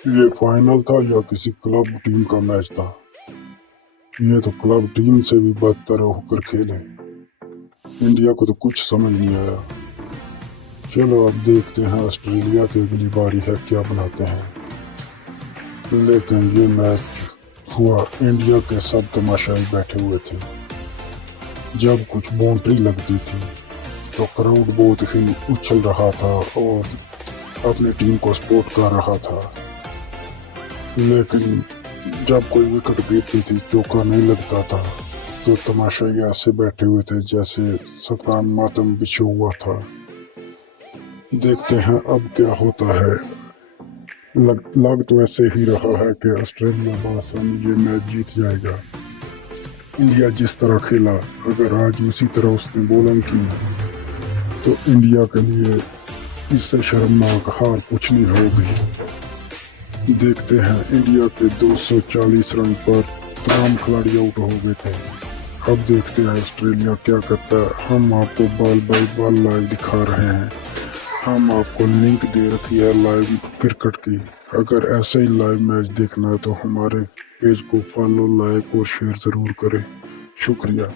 ये फाइनल था या किसी क्लब टीम का मैच था? ये तो क्लब टीम से भी बदतर होकर खेले। इंडिया को तो कुछ समझ नहीं आया। चलो अब देखते हैं ऑस्ट्रेलिया की अगली बारी है क्या बनाते हैं। लेकिन ये मैच हुआ, इंडिया के सब तमाशाई बैठे हुए थे। जब कुछ बाउंड्री लगती थी तो क्राउड बहुत ही उछल रहा था और अपनी टीम को सपोर्ट कर रहा था। लेकिन जब कोई विकेट गिरती थी, चौका नहीं लगता था, तो तमाशाई ऐसे बैठे हुए थे जैसे सफान मातम बिछा हुआ था। देखते हैं अब क्या होता है। लग तो ऐसे ही रहा है कि ऑस्ट्रेलिया बासानी ये मैच जीत जाएगा। इंडिया जिस तरह खेला, अगर आज उसी तरह उसने बॉलिंग की तो इंडिया के लिए इससे शर्मनाक हार कुछ नहीं होगी। देखते हैं, इंडिया के 240 रन पर तमाम खिलाड़ी आउट हो गए थे। अब देखते हैं ऑस्ट्रेलिया क्या करता है। हम आपको बॉल बाय बॉल लाइव दिखा रहे हैं। हम आपको लिंक दे रखी है लाइव क्रिकेट की। अगर ऐसे ही लाइव मैच देखना है तो हमारे पेज को फॉलो, लाइक और शेयर ज़रूर करें। शुक्रिया।